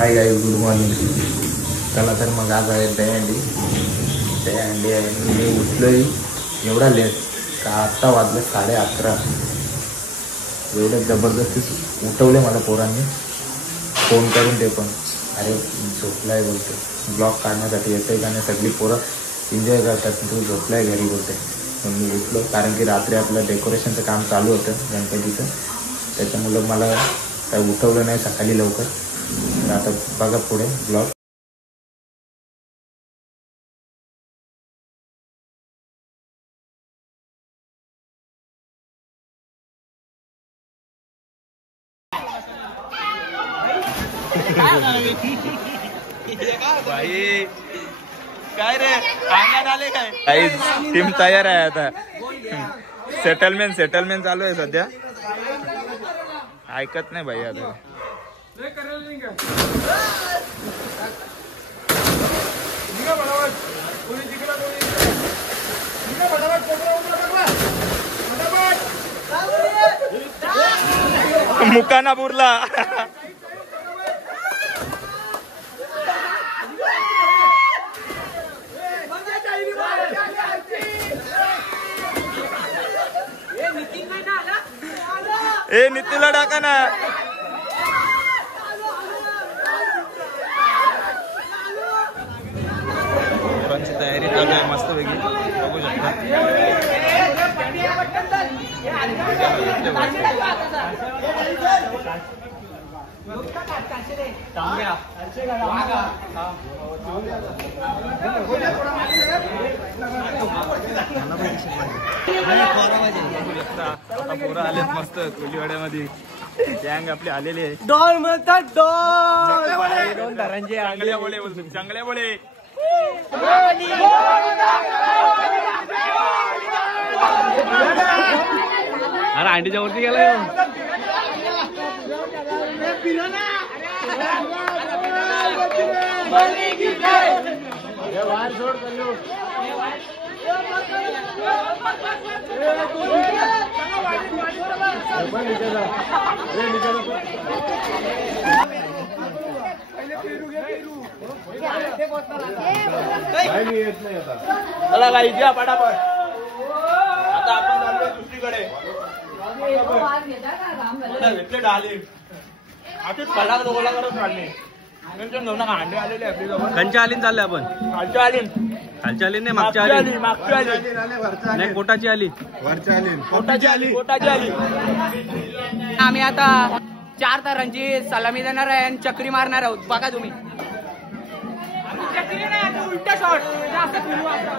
Hi guys, good morning. चला तर मग आज आहे दहीहंडी आहे. मी उठलोय एवढा लेट का आत्ता वाजलं 11:30. एवढं जबरदस्ती उठवले मला पोरांनी फोन करून. ते पण अरे झोपलाय बोलते, ब्लॉग काढण्यासाठी येतोय का नाही. सगळी पोरं एन्जॉय करतात, तू झोपलाय घरी बोलते. मग मी उठलो कारण की रात्री आपलं डेकोरेशनचं काम चालू होतं गणपतीचं. त्याच्यामुळं मला काय उठवलं नाही सकाळी लवकर. आता बघा पुढे ब्लॉग. भाई काय रे अंगण आले काय टीम तयार आहे आता. सेटलमेंट चालू आहे सध्या. ऐकत नाही भाई आता. मुकाना बुरला. ए नितीला टाका ना. पोरांची तयारी चालू आहे मस्त पैकी बघू शकता. आता पोरं आलेत मस्त कोलीवाड्यामध्ये. गँग आपले आलेले आहे. डॉल म्हणतात डॉल. दोन धरांचे चांगल्या बोले बोलतो, चांगल्या बोले. अरे अंडीच्या वरती गेलाय. चला गाई द्या पटापट. आता आपण चाललोय दुसरीकडे. घेतले डाले आठच पडाक दोघाला करत काढले. अंडे आलेले आपली जवळ. कंच्या आलीन चालले आपण. खालच्या आली नाही मागच्या आली. मागच्या आली नाही कोटाची आली. कोटाची आली. आम्ही आता 4 तारांची सलामी देणार आहे आणि चक्री मारणार आहोत. बघा तुम्ही. चक्री नाही, उलटा शॉट जास्त फिरवू आता.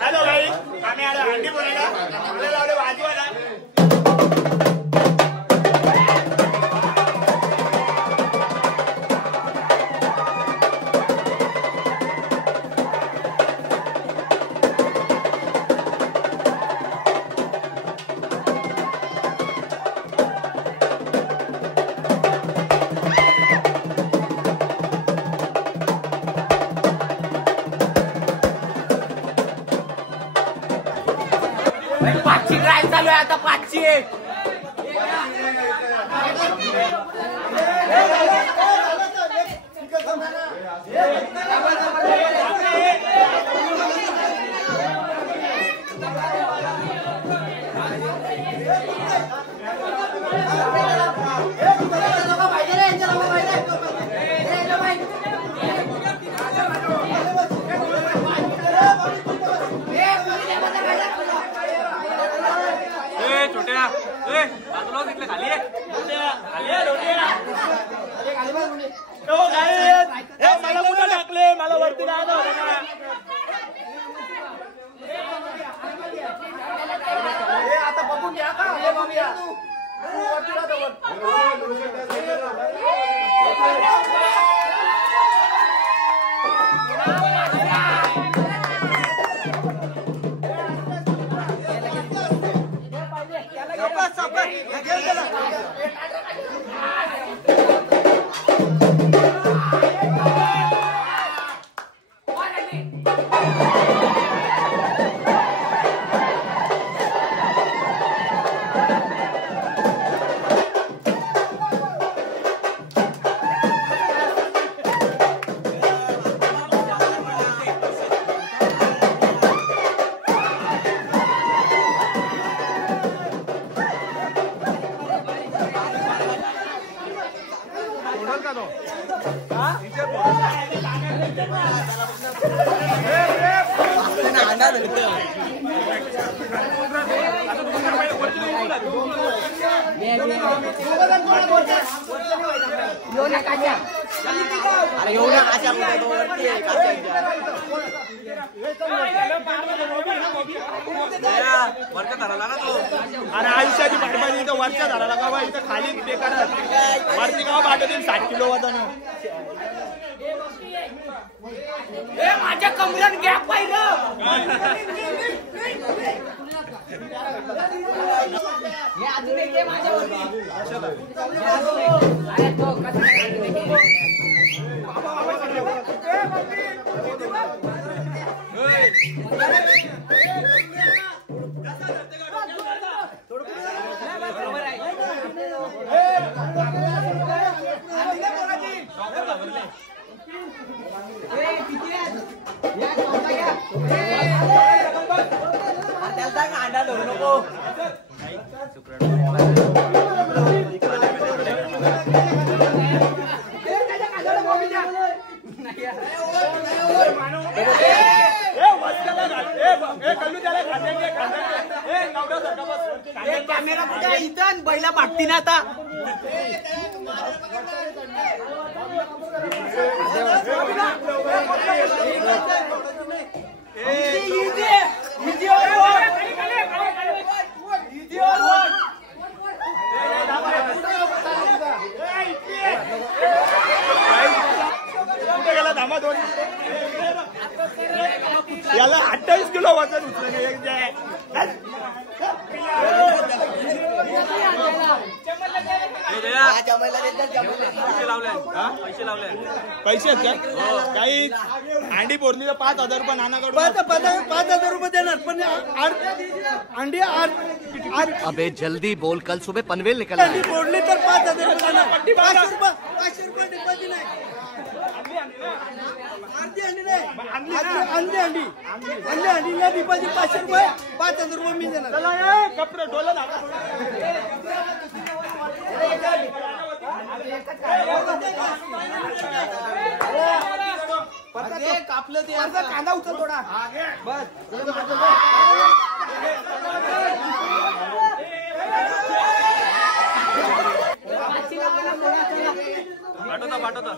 हॅलो गाई, आम्ही आलो. अंडी बोलायला लावले वाजवायला. पाचशे ड्राईव्ह चालू आहे आता 500. छोट्या बाजूला तिकडे खाली मला कुठं टाकले मला वरती नाही आलं. आता बघून घ्या का बघूया. वरच्या धराला ना तो. अरे आयुष्याची पाठपाणी इथं वरच्या धराला का इथं खाली बेकार वरती का पाठवतील 60 किलो वजन. माझ्या कमरात गॅप पाहिलं. हे अजून एक आहे माझ्यावरती. अरे तो कसं कॅमेरा कुठे इथं बैला मागती ना आता. याला 28 किलो वजन उचलले. पैसे आहेत का काही अंडी पोरली तर 5,000 रुपये नानाकडून 5,000 रुपये देणार पण अंडी अबे जल्दी बोल, कल सुबह पनवेल निकलना है. अंडी फोडली तर 5,000 500 रुपये डिपॉझिट नाही. अंडी डिपॉझिट 500 रुपये 5,000 रुपये मी देणार. कपडे डोला कापलं ते कांदा उचल थोडा बस. पाठवता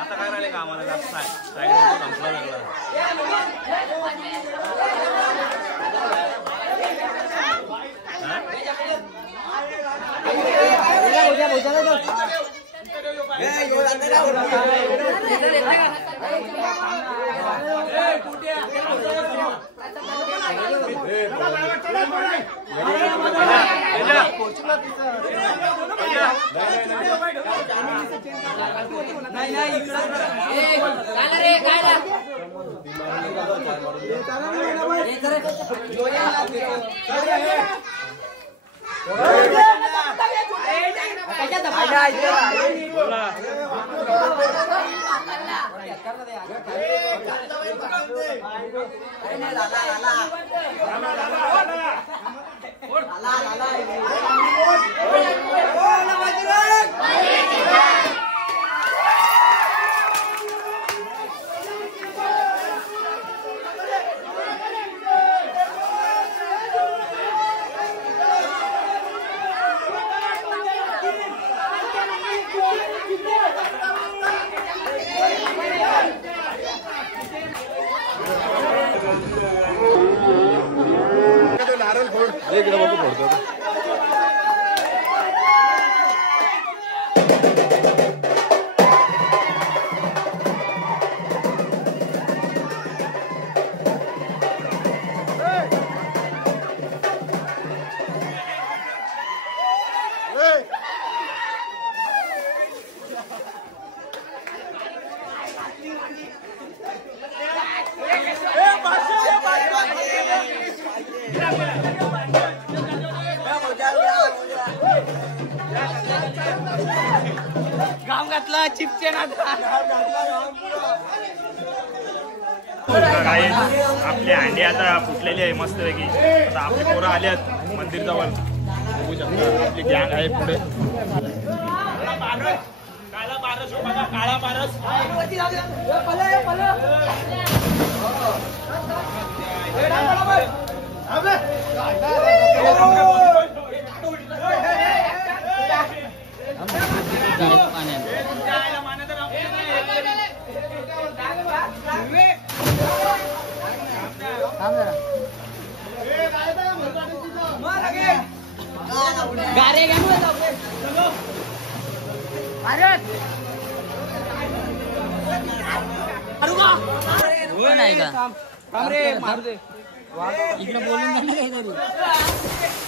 आता काय राहिले का आम्हाला संपला लागला. गाव घातला चिपचे ना काय आपले अंडे आता फुटलेले आहे मस्तपैकी. आता आपली पोरं आल्यात मंदिर जवळ बघू शकता. आपली गँग आहे पुढे. काळा पारस बघा, काळा पारस. गारे नाही का इकडे बोलून नाही काहीतरी.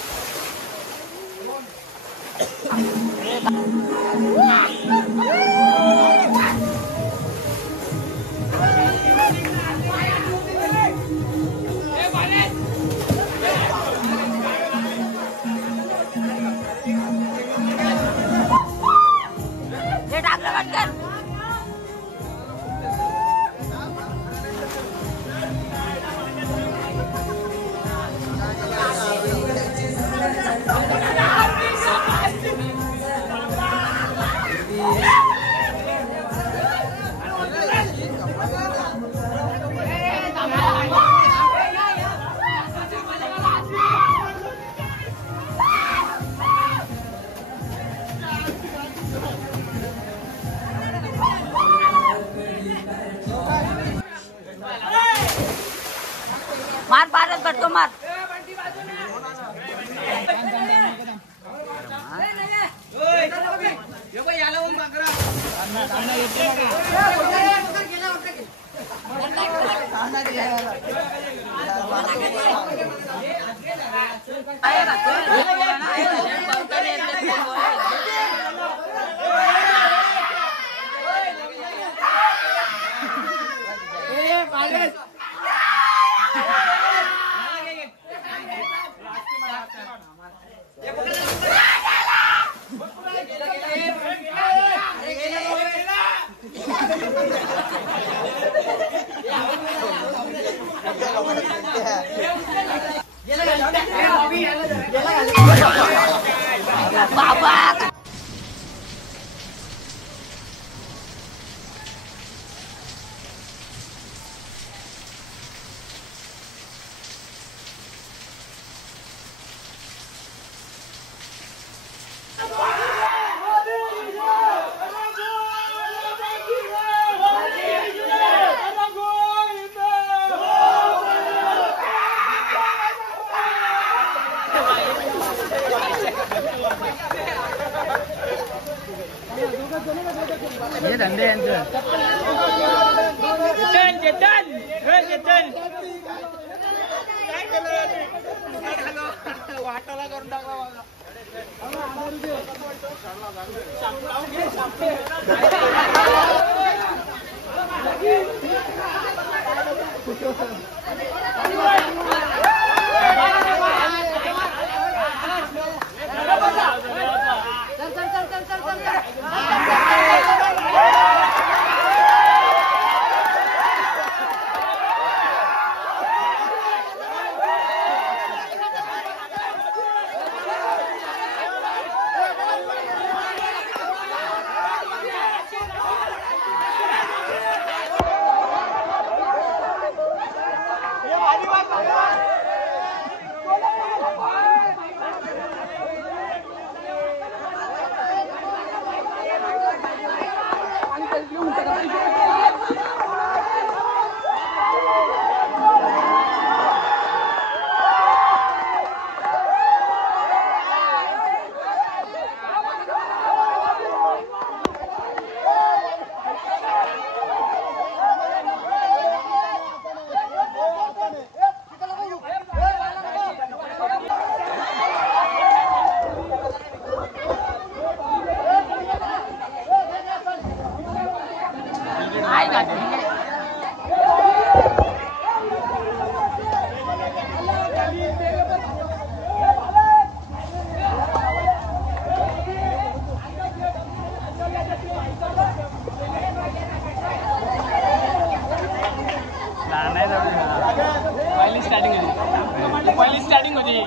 मार पारस कटको मार. बाबा हे धंदे यांचं. चेतन चेतन हे चेतन काय केलं वाटाला करून टाकला मला. पहिली स्टार्टिंग होती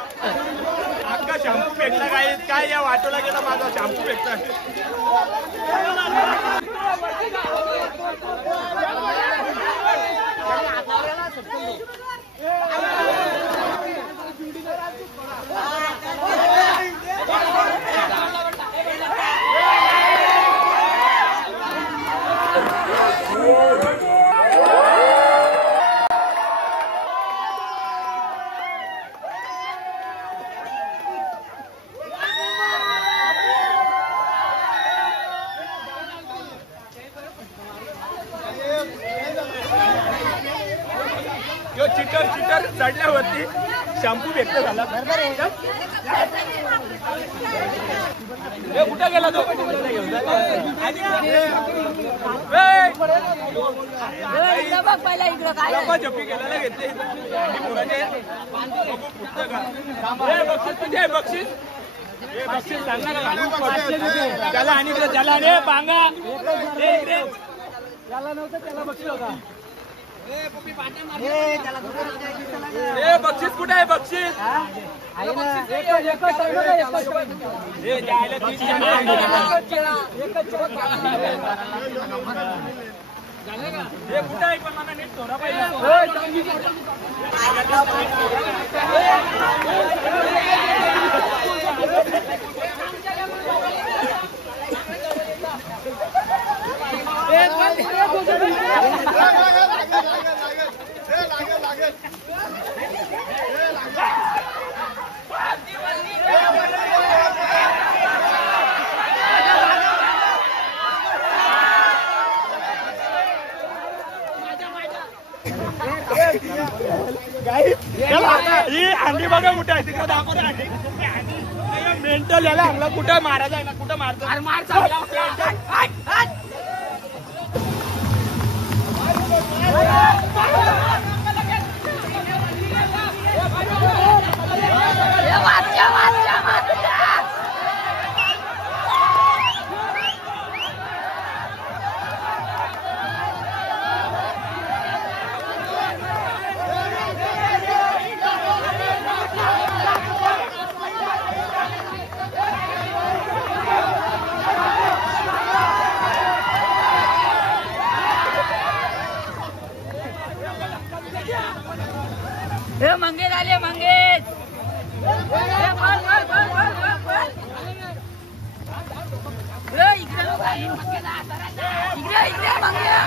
अख्खा शॅम्पू फेकला काय या वाटोला गेला माझा शॅम्पू फेकता. चिटर चढल्यावरती शॅम्पू व्यक्त झाला. कुठं गेला तो झपी गेला घेतले बक्षीस बक्षीस त्याला आणि त्याला रे बांगा त्याला नव्हतं त्याला बक्षीस होता. बक्षीस कुठे आहे बक्षीस कुठे आहे पण मला नीट थोडा पाहिजे. ही अंडी बघा कुठे आहे तिकडे दाखव ना अंडी. मेंटल याला अंगला कुठं मारायला आहे ना कुठं मारतो झाले मंगेश. इकडे मंग्या.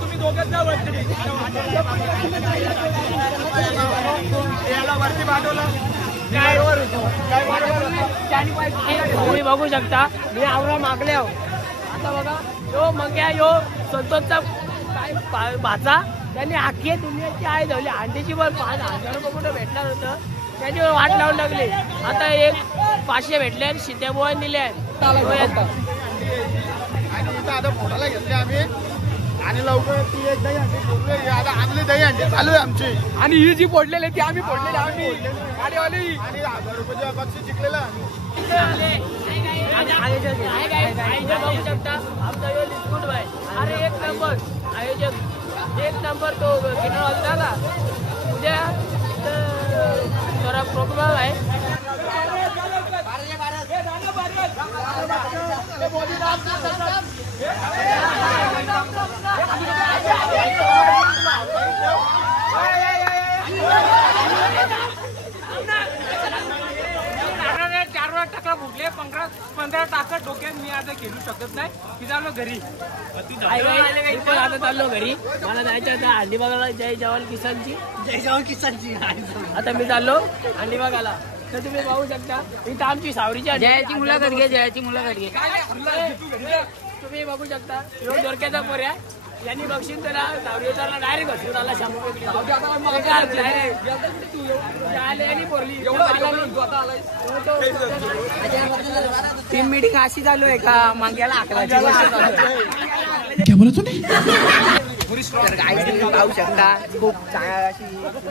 तुम्ही दोघेच जा वरती. याला वरती पाठवलं. तुम्ही बघू शकता मी आवरा मागले आहो. आता बघा यो मंग्या यो संतोषचा काय भाचा त्यांनी आखी दुनियाची आई धवली. अंड्याची पण 5,000 रुपये कुठे भेटणार होतं त्याची वाट लावून लागली. आता एक 500 भेटले सीतेबुवान दिले. आणि इथं आता फोटाला घेतले आम्ही आणि लवकर ती एक दही अंडी फोडले. आता आणली दही अंडी चालू आहे आमची. आणि ही जी फोडलेली ती आम्ही फोडलेली आम्ही गाडीवाली आणि 1000 रुपयाच्या बक्षीस जिंकलेलं आम्ही. बघू शकता आमचा यो लिस्कुट भाई. अरे एक नंबर आयोजक एक नंबर तो किनार झाला. उद्या जरा प्रोग्राम आहे. टाका फुटले 15 टाका डोक्यात मी आता खेळू शकत नाही. की चाललो घरी. आता चाललो घरी. मला जायचं आता अलिबागला. जय जवान किसानची आता मी चाललो अलिबागला. तर तुम्ही पाहू शकता इथं आमची सावरीची जयाची मुलाखत घे. जयाची मुलाखत घे. तुम्ही बघू शकता यो दोरक्याचा पोऱ्या यांनी बक्षीस त्याला सावरी उतरला डायरेक्ट बसून आला. 3 मीटिंग अशी चालू आहे का मांग्याला आकलाची. तर गाईज तुम्ही पाहू शकता खूप चांगली अशी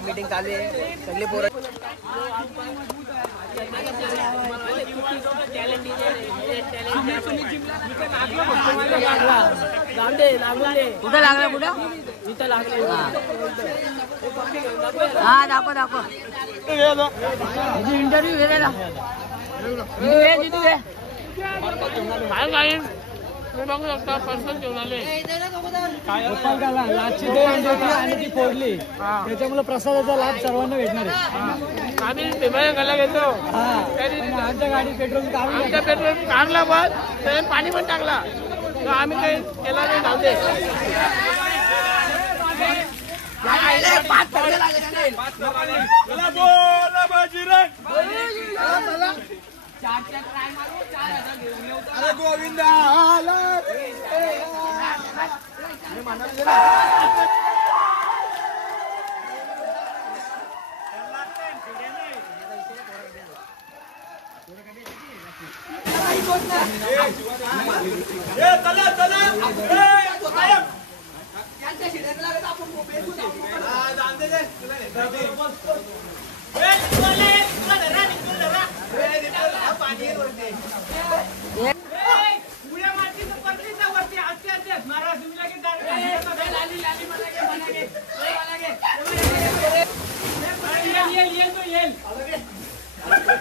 मीटिंग चालू आहे. सगळे पोरं कुठं लागला कुठं इथं लागला. हा दाखव इंटरव्ह्यू घेतलेला. काय बघू शकता पर्सनल घेऊन आले. लाचची आणि ती फोडली त्याच्यामुळे प्रसादाचा लाभ सर्वांना भेटणार आहे. आम्ही पेमेंट घेतो. आमच्या गाडी पेट्रोल काढला पण पाणी पण टाकला. तर आम्ही काही केला नाही. नव्हते गोविंदा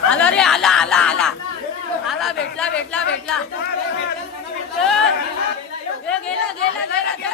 आला रे आला आला आला आला भेटला भेटला भेटला गेला गेला गेला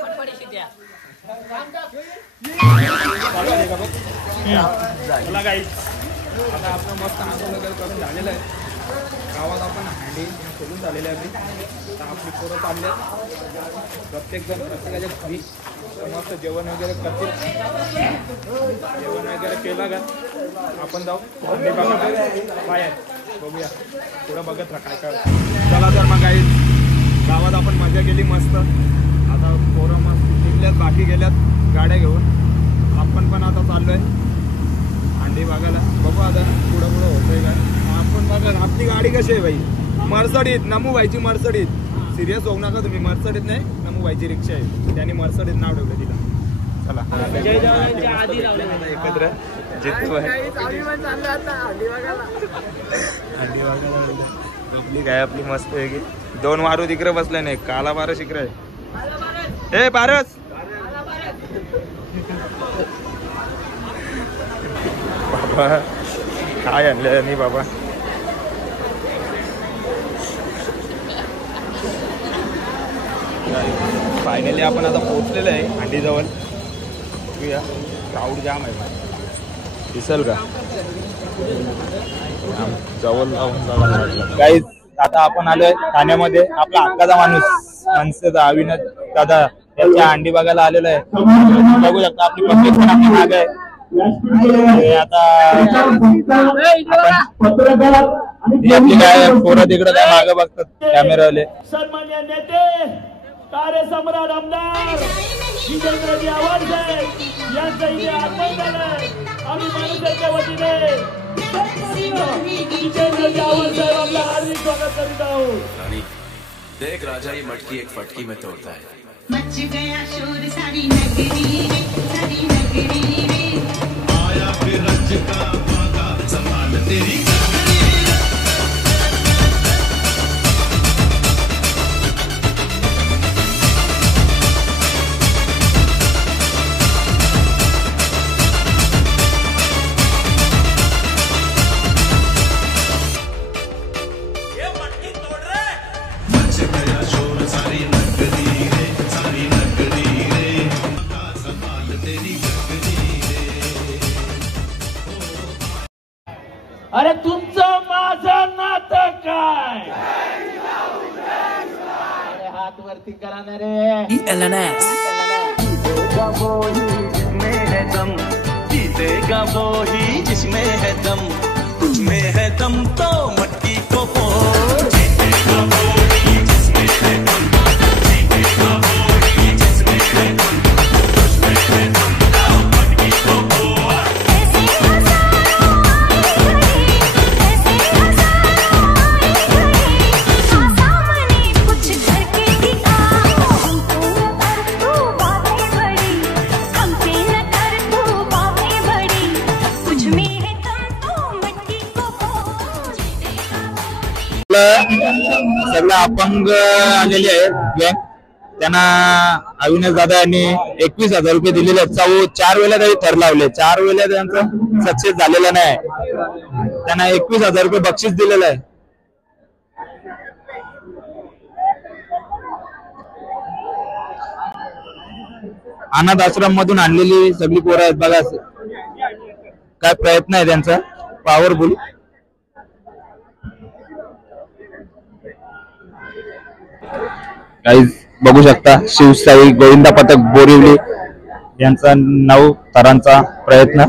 पटपटीशी द्या. चला गाईस, आता आपण मस्त आंघोळ वगैरे करून झालेलं आहे. गावात आपण हंडी सोडून झालेली आहे. आता आपली पोरं चालले, प्रत्येकाच्या घरी मस्त जेवण वगैरे करतील. जेवण वगैरे केलं का आपण जाऊ हंडी बघा बाहेर बघूया, पुढं बघत राहा काय काय. चला तर मग गाईस, गावात आपण मजा केली मस्त. आता पोरं मस्त निघल्यात, बाकी गेल्यात गाड्या घेऊन. आपण पण आता चाललोय अंडी बघायला. बघू आता पुढं होतंय काय. आपण बघा आपली गाडी कशी आहे भाई, मर्सडीत, नमू भाईची मर्सडीत. सिरियस होऊ नका तुम्ही, मर्सडीत नाही नमू भाईची रिक्षा आहे, त्यांनी मर्सडीत नाव ठेवलं तिला. चला जय जवानच्या आधी लावले एकत्र जितू आहे आपली काय आपली मस्त आहे की 2 वारू तिकडे बसले नाही, काला बारस इकडे आहे. ए बारस बाबा काय आणलं नाही बाबा. फायनली आपण आता पोहोचलेलं आहे हंडीजवळ. बघूया क्राऊड जाम आहे, दिसल का जवळ लावून. काही आता आपण आलोय ठाण्यामध्ये. आपला हक्काचा माणूस मनसेचा अविनाश दादा त्याच्या हंडी बघायला आलेलो आहे. बघू शकता आपली पब्लिक पण आपली मागे आहे. आता आपली काय पोरं तिकडे काय मागे बघतात कॅमेरावाले. सन्मान्य नेते कार्य सम्राट आमदार जितेंद्रजी आवाडे यांचं इथे आगमन झालंय. आम्ही मनसेच्या वतीने जितेंद्रजी आवाडे साहेब आपलं हार्दिक स्वागत करीत आहोत. देख राजा, ये मटकी एक फटकी में तोड़ता है. मच गया शोर सारी नगरी रे, सारी नगरी रे. आया फिर रज का बागा संभाल तेरी. अरे तुमचं माझं नातं काय? अरे हात वरती करा ना रे. LNS. जीतेगा वो ही जिसमें है दम, तुझ में है दम तो मटकी को फोड़. जीतेगा वो ही जिसमें है दम, जीतेगा वो ही जिसमें है दम, तुझ में है दम तो मटकी को फोड़. सगळं अपंग आलेले आहेत गँग. त्यांना अविनाश दादा यांनी 21,000 रुपये दिलेले आहेत. 4 वेळेला तरी थर लावले, 4 वेळेला त्यांचं सक्सेस झालेलं नाही. त्यांना 21,000 रुपये बक्षीस दिलेलं आहे. अनाथ आश्रम मधून आणलेली सगळी पोरं आहेत बघा. काय प्रयत्न आहे त्यांचा पॉवरफुल. काही बघू शकता शिवसाई गोविंदा पथक बोरिवली यांचा 9 थरांचा प्रयत्न.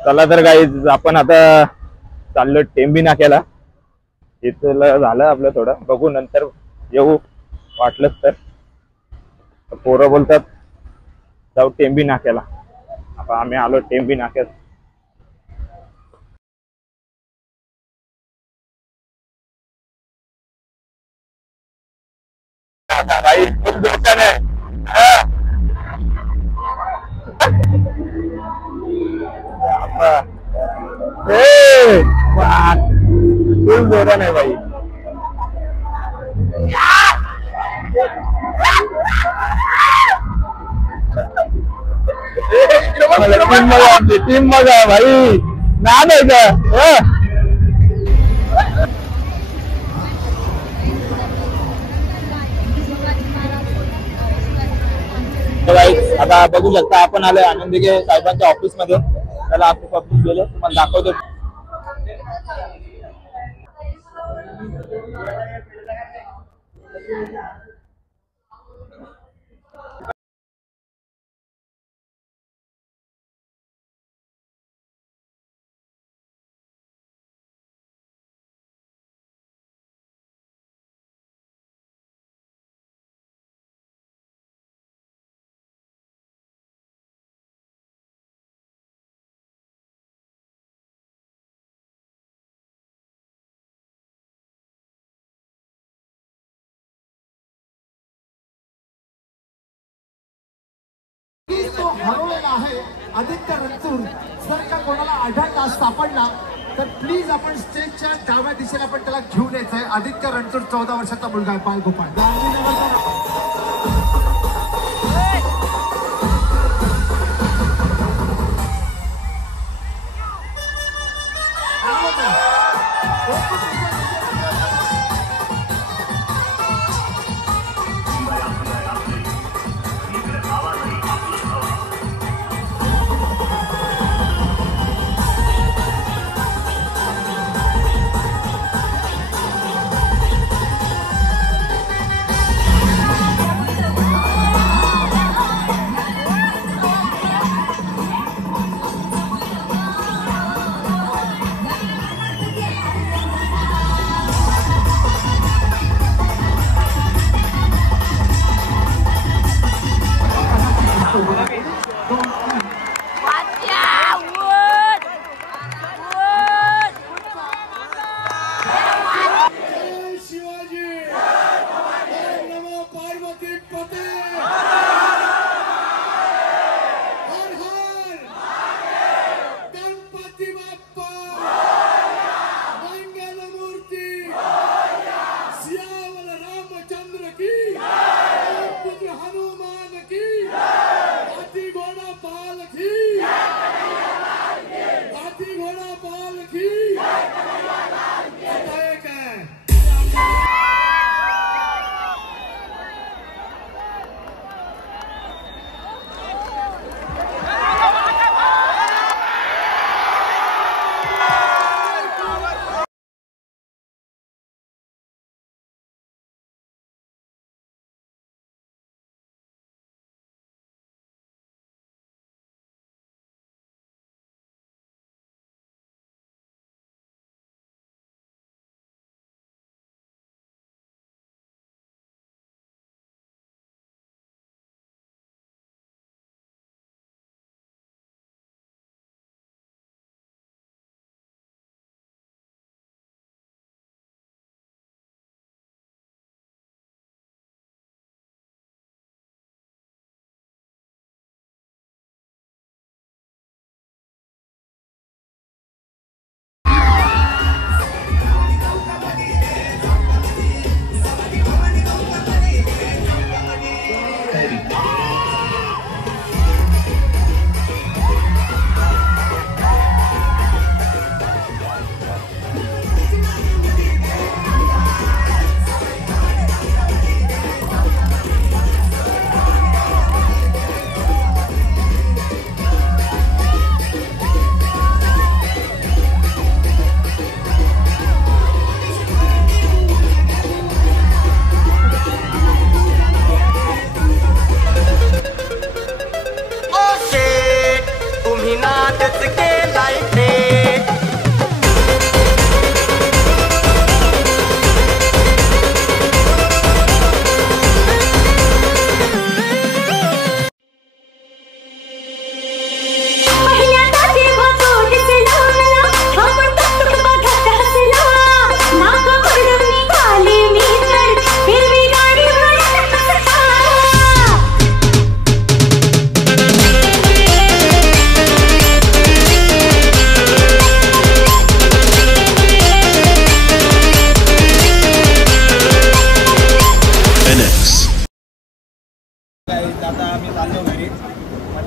चला तर गाईज आपण आता चाललो टेंबी नाक्याला. इथं झालं आपलं थोडं, बघू नंतर येऊ वाटलंच तर. पोरं बोलतात जाऊ टेंबी नाक्याला. आता आम्ही आलो टेंबी नाक्यात. फुल जोरान आहे भाई. टीम बघा भाई. नाद आहे का? आता बघू शकता आपण आलोय आनंदिके साहेबांच्या ऑफिस मध्ये. त्याला आपण पब्लिक गेले तुम्हाला दाखवतो. तो हरवलेला आहे आदित्य रणतूर. जर का कोणाला आढळला सापडला तर प्लीज आपण स्टेजच्या डाव्या दिशेला आपण त्याला घेऊन यायचंय. आदित्य रणतूर 14 वर्षाचा मुलगा आहे बालगोपाळ.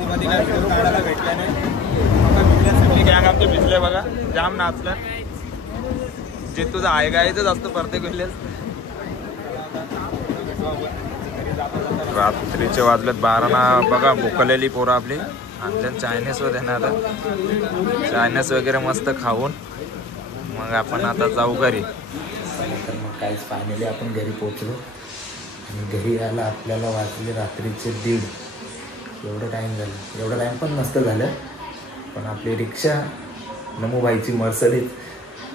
मध्ये काय व्हिडिओ काढायला भेटल्या नाही. सगळी गँग आमचे भिजले बघा, जाम नाचलं. जे तुझं आहे गायचंच असतं प्रत्येक वेळेस. रात्रीचे वाजलेत 12 ना बघा. भुकलेली पोरं आपली आणल्या चायनीज वर देणार. चायनीज वगैरे मस्त खाऊन मग आपण आता जाऊ घरी. तर मग काहीच फायनली आपण घरी पोचलो आणि घरी यायला आपल्याला वाजले रात्रीचे 1:30. एवढं टाईम झालं. एवढं टाईम पण नसतं झालं, पण आपली रिक्षा नमूबाईची मर्सडीज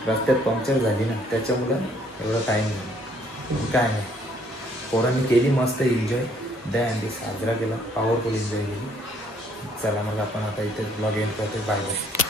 रस्त्यात पंक्चर झाली ना, त्याच्यामुळं एवढं टाईम झालं. काय नाही, पोरांनी केली मस्त एन्जॉय. दहीहंडी साजरा केला, पॉवरफुल एन्जॉय केली. चला मग आपण आता इथे ब्लॉग एंड करतो. Bye bye.